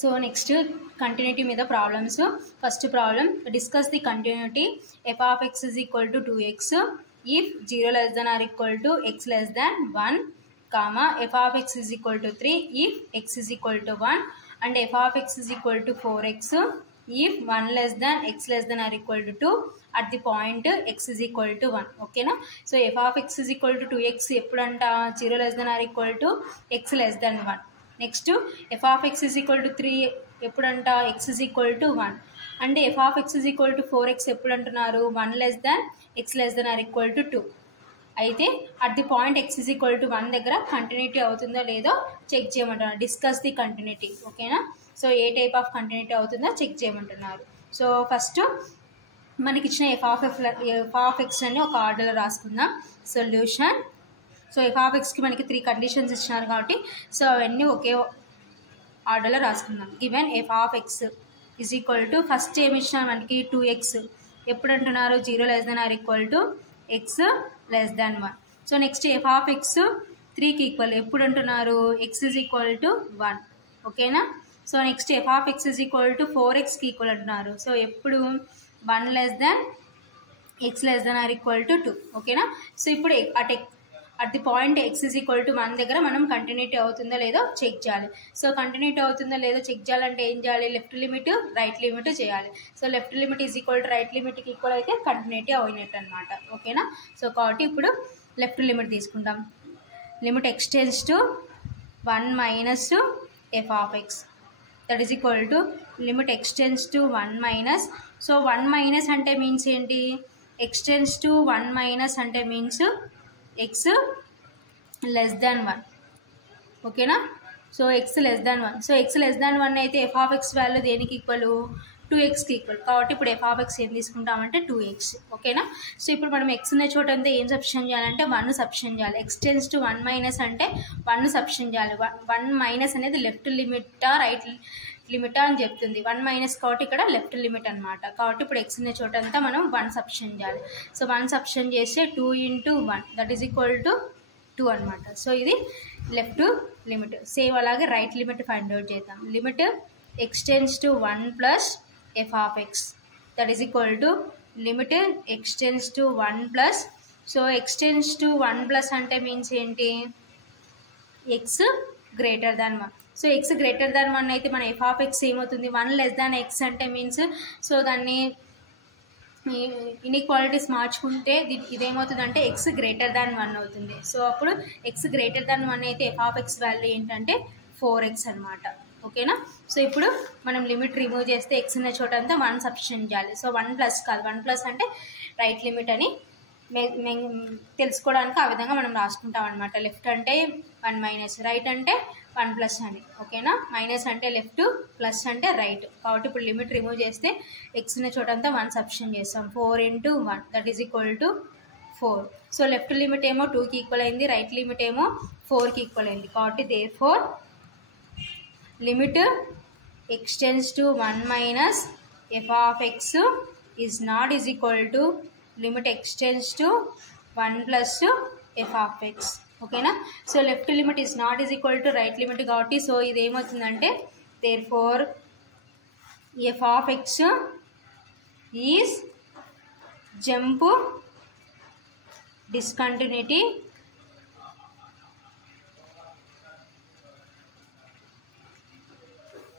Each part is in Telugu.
So next continuity మీద problems. First problem, discuss the continuity f of x is equal to 2x if 0 less than or equal to x less than 1, comma f of x is equal to 3 if x is equal to 1 and f of x is equal to 4x if 1 less than x less than or equal to 2 at the point x is equal to 1. Okay na? So f of x is equal to 2x ఎప్పుడంట 0 less than or equal to x less than 1. Next f of x is equal to 3 ఎప్పుడంట ఎక్స్ ఇస్ ఈక్వల్ టు 1 అంటే f of x is equal to 4x ఎప్పుడు అంటున్నారు 1 less than x less than or equal to 2. అయితే at the point x is equal to 1 దగ్గర కంటిన్యూటీ అవుతుందో లేదో చెక్ చేయమంటున్నారు. Discuss the continuity. ఓకేనా? So a type of continuity అవుతుందో చెక్ చేయమంటున్నారు. సో ఫస్ట్ మనకి ఇచ్చిన ఎఫ్ ఆఫ్ ఎక్స్ అని ఒక ఆర్డర్లో రాసుకుందాం. సొల్యూషన్. సో ఎఫ్ ఆఫ్ ఎక్స్కి మనకి 3 కండిషన్స్ ఇచ్చినారు కాబట్టి సో అవన్నీ ఒకే ఆర్డర్లో రాసుకుందాం. Given f of x is equal to first ఏమి ఇచ్చినారు మనకి 2x ఎప్పుడు అంటున్నారు 0 less than or equal to x less than 1. So next f of x 3కి ఈక్వల్ ఎప్పుడు అంటున్నారు ఎక్స్ ఈజ్ ఈక్వల్ టు 1. ఓకేనా? So next f of x is equal to 4xకి ఈక్వల్ అంటున్నారు. సో ఎప్పుడు 1 less than x less than or equal to 2. ఓకేనా? సో ఇప్పుడు at the point X is equal to 1 దగ్గర మనం కంటిన్యూటీ అవుతుందో లేదో చెక్ చేయాలి. సో కంటిన్యూటీ అవుతుందో లేదో చెక్ చేయాలంటే ఏం చేయాలి? లెఫ్ట్ లిమిట్ రైట్ లిమిట్ చేయాలి. So left limit is equal to right లిమిట్కి ఈక్వల్ అయితే కంటిన్యూటీ అయినట్టు అనమాట. ఓకేనా? సో కాబట్టి ఇప్పుడు లెఫ్ట్ లిమిట్ తీసుకుంటాం. Limit x tends to 1 minus F of X that is equal to limit x tends to 1 minus. So 1 minus అంటే మీన్స్ ఏంటి? ఎక్స్ టెన్స్ టు 1 మైనస్ అంటే మీన్స్ ఎక్స్ లెస్ దాన్ 1. ఓకేనా? So x less than 1. So x less than 1 అయితే ఎఫ్ ఆఫ్ ఎక్స్ వాల్యూ దేనికి ఈక్వల్ 2xకి ఈక్వల్. కాబట్టి ఇప్పుడు ఎఫ్ ఆఫ్ ఎక్స్ ఏం తీసుకుంటామంటే 2x. ఓకేనా? సో ఇప్పుడు మనం ఎక్స్ ఉన్న చోట అంతా ఏం సబ్స్టిట్యూట్ చేయాలంటే 1 సబ్స్టిట్యూట్ చేయాలి. ఎక్స్ టెన్స్ టు 1 మైనస్ అంటే 1 సబ్స్టిట్యూట్ చేయాలి. 1 మైనస్ అనేది లెఫ్ట్ లిమిటా రైట్ లిమిటా అని చెప్తుంది. 1 మైనస్ కాబట్టి ఇక్కడ లెఫ్ట్ లిమిట్ అనమాట. కాబట్టి ఇప్పుడు ఎక్స్ ఉన్న చోట అంతా మనం 1 సబ్స్టిట్యూట్ చేయాలి. సో 1 సబ్స్టిట్యూట్ చేస్తే 2 × 1 దట్ ఈజ్ ఈక్వల్ టు 2 అనమాట. సో ఇది లెఫ్ట్ లిమిట్. సేమ్ అలాగే రైట్ లిమిట్ ఫైండ్ అవుట్ చేద్దాం. Limit x tends to 1 plus f of X that is equal to limit x tends to 1 plus. So X tends to 1 plus అంటే మీన్స్ ఏంటి? X greater than 1. So X greater than 1 అయితే మన ఎఫ్ ఆఫ్ ఎక్స్ ఏమవుతుంది? 1 లెస్ దాన్ ఎక్స్ అంటే మీన్స్ సో దాన్ని ఇన్ఈక్వాలిటీస్ మార్చుకుంటే ఇదేమవుతుందంటే ఎక్స్ గ్రేటర్ దాన్ 1 అవుతుంది. సో అప్పుడు ఎక్స్ గ్రేటర్ దాన్ 1 అయితే ఎఫ్ ఆఫ్ ఎక్స్ వాల్యూ ఏంటంటే 4x అనమాట. ఓకేనా? సో ఇప్పుడు మనం లిమిట్ రిమూవ్ చేస్తే ఎక్స్ ఉన్న చోట అంతా 1 సబ్స్టిట్యూట్ చేయాలి. సో 1 ప్లస్ కాదు, 1 ప్లస్ అంటే రైట్ లిమిట్ అని తెలుసుకోవడానికి ఆ విధంగా మనం రాసుకుంటాం అనమాట. లెఫ్ట్ అంటే 1 మైనస్, రైట్ అంటే 1 ప్లస్ అని. ఓకేనా? మైనస్ అంటే లెఫ్ట్, ప్లస్ అంటే రైట్. కాబట్టి ఇప్పుడు లిమిట్ రిమూవ్ చేస్తే ఎక్స్ ఉన్న చోటంతా 1 సబ్స్టిట్యూట్ చేస్తాం. 4 × 1 that is equal to 4. So left limit ఏమో 2కి ఈక్వల్ అయింది, రైట్ లిమిట్ ఏమో 4కి ఈక్వల్ అయింది. కాబట్టి therefore limit x tends to 1 minus F of x is not is equal to limit x tends to 1 plus f of x. ఓకేనా? So left limit is not is equal to right limit కాబట్టి సో ఇది ఏమవుతుందంటే therefore f of x is jump discontinuity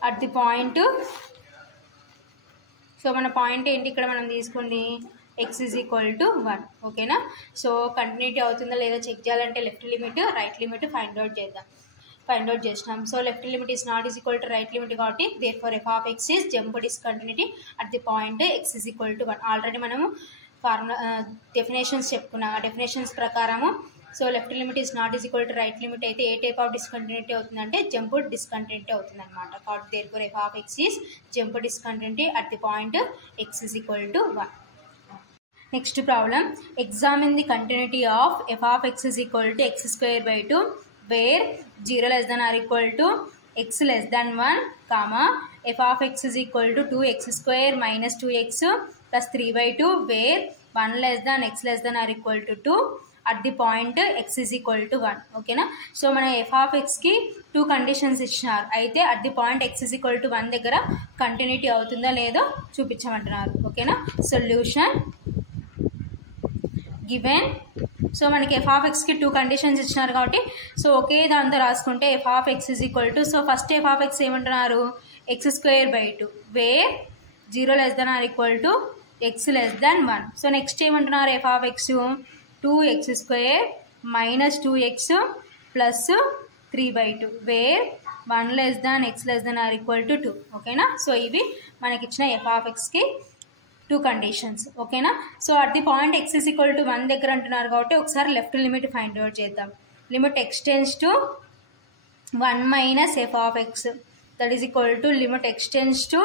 at the point. So మన పాయింట్ ఏంటి ఇక్కడ మనం తీసుకోండి ఎక్స్ ఈజ్ ఈక్వల్ టు 1. ఓకేనా? సో కంటిన్యూటీ అవుతుందో లేదో చెక్ చేయాలంటే left limit right limit find out చేసినాం. So left limit is not is equal to right limit కాబట్టి therefore f of x is jump discontinuity at the point X is equal to 1. Already మనము ఫార్ములా డెఫినేషన్స్ చెప్పుకున్నాం. ఆ డెఫినేషన్స్ ప్రకారము so left limit is not is equal to right limit అయితే ఏ టైప్ ఆఫ్ డిస్కంటిన్యూటీ అవుతుందంటే జంప్ డిస్కంటిన్యూటీ అవుతుంది అనమాట. కాబట్టి therefore f of x is jump discontinuity at the point X is equal to 1. Next problem, examine the continuity of f of x is equal to x square by 2 where 0 less than or equal to x less than 1, comma f of x is equal to 2x square minus 2x plus 3 by 2 where 1 less than x less than or equal to 2 at the point X is equal to 1. ఓకేనా. సో మన ఎఫ్ ఆఫ్ ఎక్స్కి 2 కండిషన్స్ ఇచ్చినారు. అయితే at the point X is equal to 1 దగ్గర కంటిన్యూటీ అవుతుందో లేదో చూపించమంటున్నారు. ఓకేనా. Solution given. సో మనకి ఎఫ్ ఆఫ్ ఎక్స్కి 2 కండిషన్స్ ఇచ్చినారు కాబట్టి సో ఒకే దాంతో రాసుకుంటే f of x is equal to, so first f of x ఏమంటున్నారు, x²/2 where 0 less than or equal to x less than 1. So next ఏమంటున్నారు, f of x 2x² minus 2x plus 3/2 where 1 less than x less than or equal to 2. ఓకేనా. సో ఇవి మనకి ఇచ్చిన ఎఫ్ ఆఫ్ ఎక్స్కి 2 కండిషన్స్. ఓకేనా. So at the point X is equal to 1 దగ్గర అంటున్నారు కాబట్టి ఒకసారి లెఫ్ట్ లిమిట్ ఫైండ్ అవుట్ చేద్దాం. Limit x tends to 1 minus F of X that is equal to limit x tends to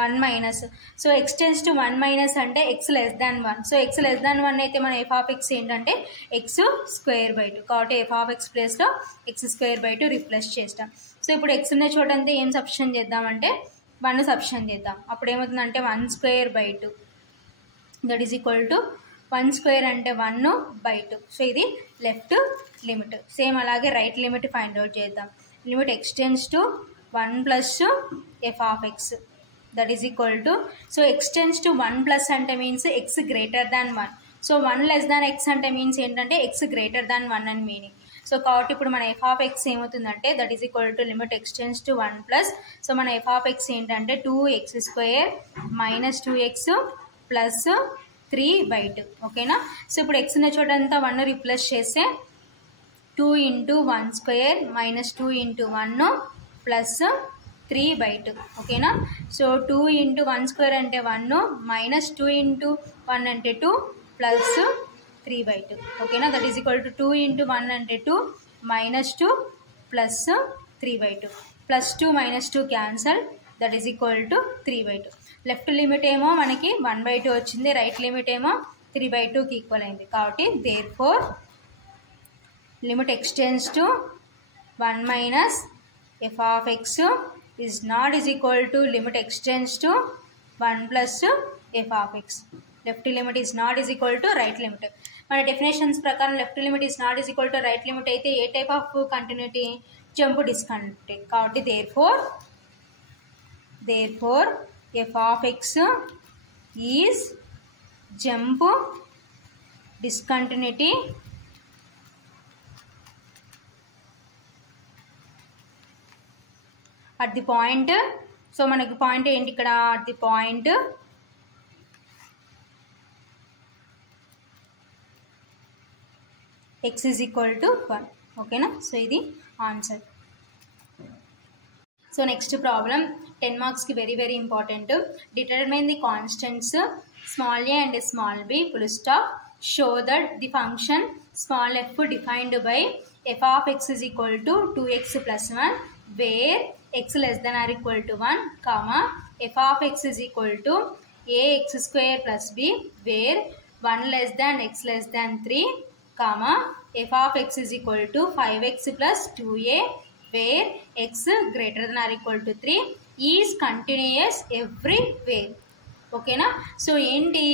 1 minus. So x tends to 1 minus అంటే x less than 1. So x less than 1 అయితే మన ఎఫ్ ఆఫ్ ఎక్స్ ఏంటంటే x²/2 కాబట్టి ఎఫ్ ఆఫ్ ఎక్స్ ప్లేస్లో x²/2 రిప్లేస్ చేస్తాం. సో ఇప్పుడు x ఉన్న చోటంతా ఏం సబ్స్టిట్యూషన్ చేద్దామంటే 1 సబ్స్టిట్యూషన్ చేద్దాం. అప్పుడు ఏమవుతుందంటే 1²/2 దట్ ఈజ్ ఈక్వల్ టు 1² అంటే 1/2. సో ఇది లెఫ్ట్ లిమిట్. సేమ్ అలాగే రైట్ లిమిట్ ఫైండ్ అవుట్ చేద్దాం. Limit x tends to 1 plus f of X that is equal to, so x tends to 1 plus అంటే means x greater than 1. So 1 less than x అంటే మీన్స్ ఏంటంటే x గ్రేటర్ దాన్ 1 అని మీనింగ్. సో కాబట్టి ఇప్పుడు మన ఎఫ్ ఆఫ్ ఎక్స్ ఏమవుతుందంటే that is equal to limit x tends to 1 plus, so మన ఎఫ్ ఆఫ్ ఎక్స్ ఏంటంటే 2x² మైనస్ 2x ప్లస్ 3/2. ఓకేనా. సో ఇప్పుడు x ఉన్న చోటంతా 1 రిప్లేస్ చేస్తే 2 × 1² మైనస్ 2 × 1 ప్లస్ 3/2. ఓకేనా. సో 2 × 1² అంటే 1 మైనస్ 2 × 1 అంటే 2 ప్లస్ 3/2. ఓకేనా. దట్ ఈజ్ ఈక్వల్ టు 2 × 1 అంటే 2 minus 2 plus 3/2. Plus 2 minus 2 cancel that is equal to 3/2. Left limit ఏమో మనకి 1/2 వచ్చింది, రైట్ లిమిట్ ఏమో 3/2కి ఈక్వల్ అయింది. కాబట్టి therefore limit x tends to 1 minus F of x is not is equal to limit x tends to 1 plus f of x. Left limit is not is equal to right limit. మన డెఫినేషన్స్ ప్రకారం left limit is not is equal to right limit అయితే ఏ type of continuity, jump discontinuity. కాబట్టి therefore f of x is jump discontinuity at the point. So మనకి పాయింట్ ఏంటి ఇక్కడ, at the point x is equal to 1. ఓకేనా. సో ఇది ఆన్సర్. సో నెక్స్ట్ ప్రాబ్లం 10 మార్క్స్కి very important. Determine the constants small a and small b full stop. Show that the function small f defined by f of x is equal to 2x plus 1 where x less than or equal to 1, comma f of x is equal to ax² plus b where 1 less than x less than 3, comma f of x is equal to 5x plus 2a where x greater than or equal to 3 is continuous everywhere. ఓకేనా. సో ఏంటి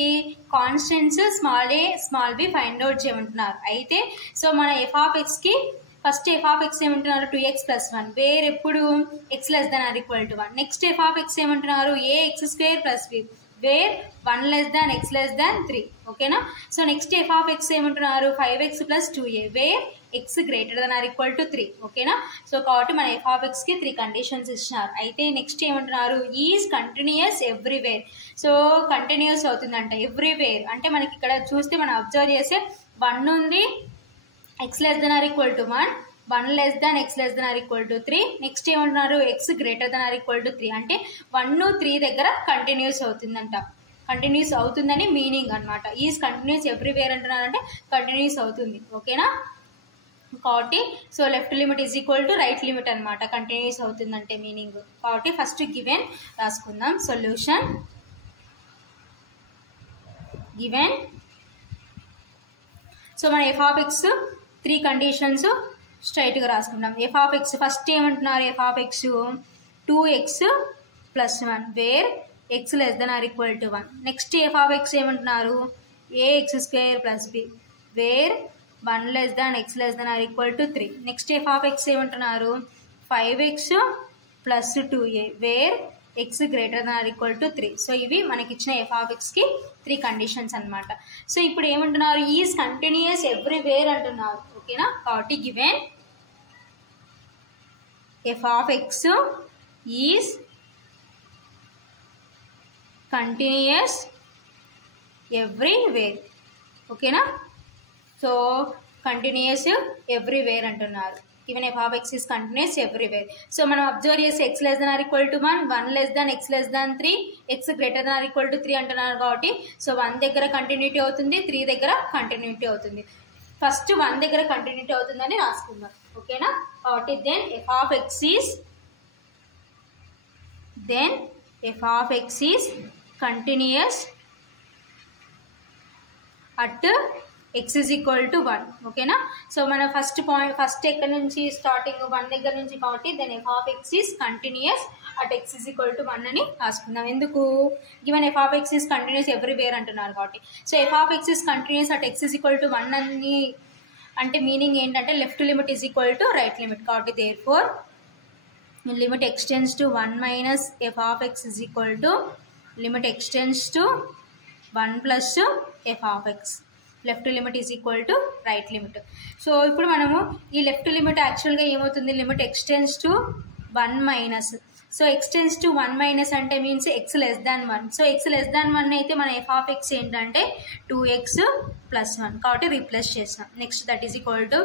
constants small a small b find out చేయమంటున్నారు. అయితే సో మన ఎఫ్ ఆఫ్ ఎక్స్కి ఫస్ట్ ఎఫ్ ఆఫ్ ఎక్స్ ఏమంటున్నారు 2x ప్లస్ 1 వేర్ ఎప్పుడు x less than or equal to 1. Next f of x ఏమంటున్నారు ax² plus b where 1 less than x less than 3. ఓకేనా. So next f of x ఏమంటున్నారు 5x plus 2a where x greater than or equal to 3. ఓకేనా. సో కాబట్టి మన ఎఫ్ ఆఫ్ ఎక్స్కి 3 కండిషన్స్ ఇచ్చినారు. అయితే నెక్స్ట్ ఏమంటున్నారు is continuous everywhere. So continuous అవుతుందంట. ఎవ్రీవేర్ అంటే మనకి ఇక్కడ చూస్తే మనం అబ్జర్వ్ చేస్తే 1 ఉంది, x less than or equal to 1, 1 less than x less than or equal to 3. Next ఏమంటున్నారు x greater than or equal to 3 అంటే 1 3 దగ్గర కంటిన్యూస్ అవుతుందంట. కంటిన్యూస్ అవుతుందని మీనింగ్ అనమాట. ఈజ్ కంటిన్యూస్ ఎవ్రీవేర్ అంటున్నారంటే కంటిన్యూస్ అవుతుంది. ఓకేనా. కాబట్టి so left limit is equal to right limit అనమాట. కంటిన్యూస్ అవుతుందంటే మీనింగ్. కాబట్టి ఫస్ట్ గివెన్ రాసుకుందాం. Solution given. సో మన ఎఫ్ ఆఫ్ ఎక్స్ 3 కండిషన్స్ స్ట్రైట్గా రాసుకుంటాం. ఎఫ్ ఆఫ్ ఎక్స్ ఫస్ట్ ఏమంటున్నారు f of x 2x plus 1 where x less than or equal to 1. Next f of x ఏమంటున్నారు ax² plus b where 1 less than x less than or equal to 3. Next f of x ఏమంటున్నారు 5x plus 2a where x greater than or equal to 3. So ఇవి మనకి ఇచ్చిన f of x కి 3 కండిషన్స్ అన్నమాట. సో ఇప్పుడు ఏమంటున్నారు ఈజ్ కంటిన్యూస్ ఎవ్రీవేర్ అంటున్నారు. ఓకేనా, కాబట్టి given f of x is continuous everywhere. ఓకేనా, సో కంటిన్యూస్ ఎవ్రీవేర్ అంటున్నారు. given f of x is continuous everywhere. So మనం అబ్జర్వ్ చేసి x less than or equal to 1, 1 less than x less than 3, x greater than or equal to 3 అంటున్నారు. కాబట్టి సో 1 దగ్గర కంటిన్యూటీ అవుతుంది, 3 దగ్గర కంటిన్యూటీ అవుతుంది. ఫస్ట్ 1 దగ్గర కంటిన్యూటీ అవుతుందని రాసుకుందాం. ఓకేనా, కాబట్టి then f of x is continuous at x is equal to 1. ఓకేనా, సో మన ఫస్ట్ ఎక్కడ నుంచి స్టార్టింగ్ 1 దగ్గర నుంచి, కాబట్టి then f of x is continuous at x is equal to 1 అని రాసుకుందాం. ఎందుకు given f of x is continuous everywhere అంటున్నారు కాబట్టి. So f of x is continuous at x is equal to 1 అని అంటే మీనింగ్ ఏంటంటే left limit is equal to right limit. కాబట్టి therefore limit extends to 1 minus f of x is equal to limit extends to 1 plus f of x. Left limit is equal to right limit. So ఇప్పుడు మనము ఈ లెఫ్ట్ లిమిట్ యాక్చువల్గా ఏమవుతుంది limit extends to 1 minus. So extends to 1 minus అంటే means x less than 1. So x less than 1 అయితే మన f of x ఏంటంటే 2x plus 1. కాబట్టి రీప్లేస్ చేస్తాం. Next that is equal to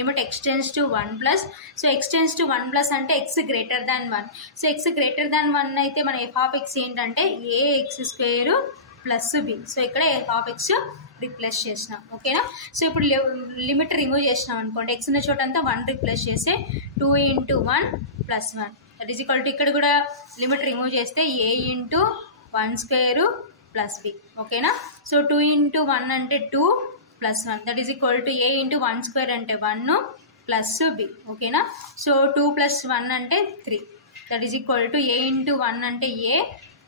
limit extends to 1 plus. So extends to 1 plus అంటే x greater than 1. So x greater than 1 అయితే మన f of x ఏంటంటే ax² ప్లస్ b. సో ఇక్కడ f of x రిప్లేస్ చేసినాం. ఓకేనా, సో ఇప్పుడు లిమిట్ రిమూవ్ చేసినాం అనుకోండి, x ఉన్న చోట అంతా 1 రిప్లేస్ చేస్తే 2 into 1 plus 1 that is equal to ఇక్కడ కూడా లిమిట్ రిమూవ్ చేస్తే a into 1² plus b. ఓకేనా, సో 2 into 1 అంటే 2 plus 1 that is equal to a into 1² అంటే 1 plus b. ఓకేనా, సో 2 plus 1 అంటే 3 that is equal to a into 1 అంటే a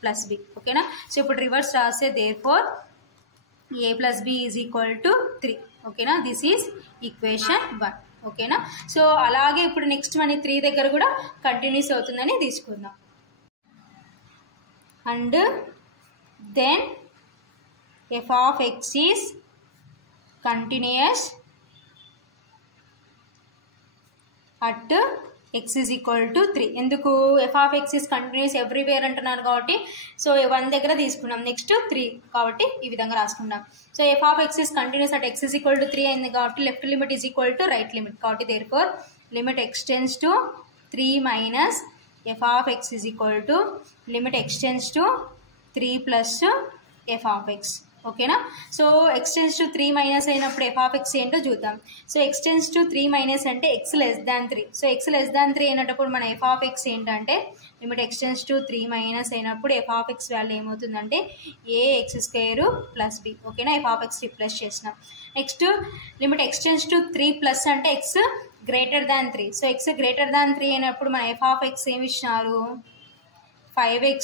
plus b. ఓకేనా, సో ఇప్పుడు రివర్స్ రాస్తే therefore a plus b is equal to 3. ఓకేనా, దిస్ ఈజ్ ఈక్వేషన్ 1. ఓకేనా, సో అలాగే ఇప్పుడు నెక్స్ట్ మన 3 దగ్గర కూడా కంటిన్యూస్ అవుతుందని తీసుకుందాం. And then f of x is continuous at x is equal to 3. ఎందుకు f of x is continuous everywhere అంటున్నారు కాబట్టి సో 1 దగ్గర తీసుకున్నాం, నెక్స్ట్ 3 కాబట్టి ఈ విధంగా రాసుకున్నాం. So f of x is continuous at x is equal to 3 అయింది కాబట్టి left limit is equal to right limit. కాబట్టి therefore limit extends to 3 minus f of x is equal to limit extends to 3 plus f of x. ఓకేనా, సో ఎక్స్టెండ్స్ టు 3 మైనస్ అయినప్పుడు f of x ఏంటో చూద్దాం. సో ఎక్స్టెండ్స్ టు 3 మైనస్ అంటే x less than 3. So x less than 3 అయినప్పుడు మన f of x ఏంటంటే లిమిట్ ఎక్స్టెండ్స్ టు 3 మైనస్ అయినప్పుడు f of x వాల్యూ ఏమవుతుందంటే ax² ప్లస్ b. ఓకేనా, f of x రిప్లేస్ చేసినాం. Next limit extends to 3 plus అంటే x greater than 3. So x greater than 3 అయినప్పుడు మన f of x ఏమి ఇచ్చినారు 5x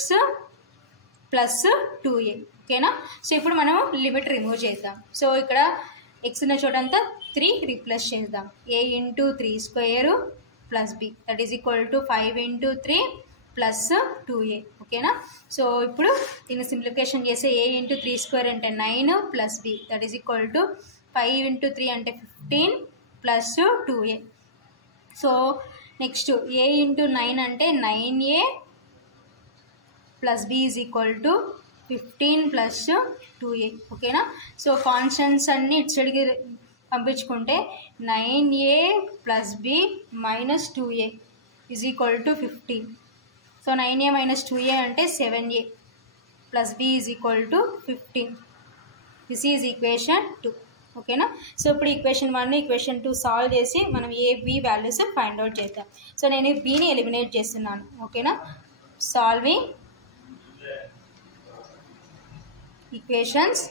ప్లస్ 2a. ఓకేనా, సో ఇప్పుడు మనం లిమిట్ రిమూవ్ చేద్దాం. సో ఇక్కడ x ఉన్న చోటంతా 3 రీప్లేస్ చేద్దాం. a into 3² plus b that is equal to 5 into 3 plus 2a. ఓకేనా, సో ఇప్పుడు దీన్ని సింప్లిఫికేషన్ చేస్తే a into 3² అంటే 9 plus b that is equal to 5 into 3 అంటే 15 plus 2a. So next a into 9 అంటే 9a plus b is equal to 15 plus 2a. ఓకేనా, సో కాన్స్టెంట్స్ అన్ని ఇటు సైడ్కి పంపించుకుంటే 9a plus b minus 2a is equal to 15. So 9a minus 2a అంటే 7a plus b is equal to 15. This is equation 2. ఓకేనా, సో ఇప్పుడు ఈక్వేషన్ 1 ఈక్వేషన్ 2 సాల్వ్ చేసి మనం ఏ b వాల్యూస్ ఫైండ్ అవుట్ చేద్దాం. సో నేను bని ఎలిమినేట్ చేస్తున్నాను. ఓకేనా, solving equations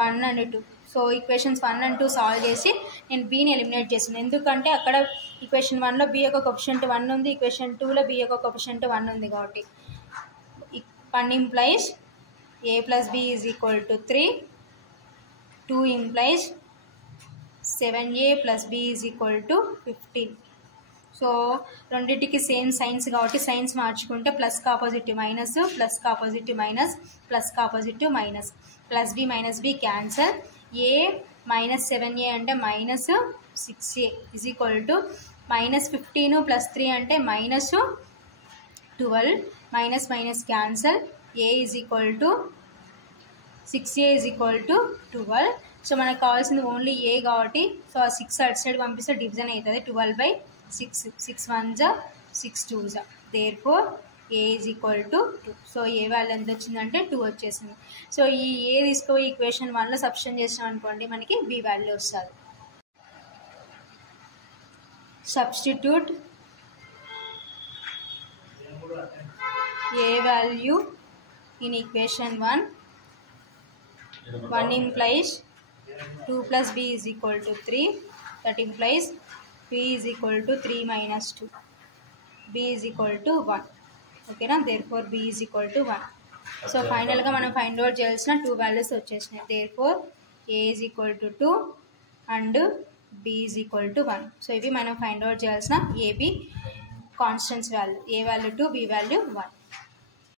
1 and 2. So equations 1 and 2 solve చేసి నేను bని ఎలిమినేట్ చేస్తున్నాను. ఎందుకంటే అక్కడ ఈక్వేషన్ 1లో b యొక్క కోఎఫిషియంట్ 1 ఉంది, ఈక్వేషన్ 2లో b యొక్క కోఎఫిషియంట్ 1 ఉంది. కాబట్టి 1 implies a plus b is equal to 3, 2 implies 7a plus b is equal to 15. So రెండింటికి సేమ్ సైన్స్ కాబట్టి సైన్స్ మార్చుకుంటే ప్లస్కి ఆపోజిట్ మైనస్, ప్లస్కి ఆపోజిట్ మైనస్, ప్లస్కి opposite minus, plus b minus b cancel. A minus 7a అంటే minus 6a is equal to minus 15 plus 3 అంటే minus 12, minus minus cancel. A is equal to 6a is equal to 12. So మనకు కావాల్సింది ఓన్లీ ఏ కాబట్టి సో ఆ 6 అటు సైడ్ పంపిస్తే డివిజన్ అవుతుంది. 12/6, 6 1s 6 2s, therefore A is equal to 2. So A value ఎంత వచ్చిందంటే 2 వచ్చేసింది. సో ఈ ఏ తీసుకుపోయి ఈక్వేషన్ 1లో సబ్స్టిట్యూట్ చేసినాం అనుకోండి మనకి బి వాల్యూ వస్తుంది. Substitute A value in equation 1. 1 implies 2 plus b is equal to 3. That implies b is equal to 3 minus 2. b is equal to 1. Okay na? Therefore b is equal to 1. So final ga manam find out cheyalsina 2 values vachesnayi. Therefore a is equal to 2 and b is equal to 1. So ivi manam find out cheyalsina ab constants value. A value 2, b value 1.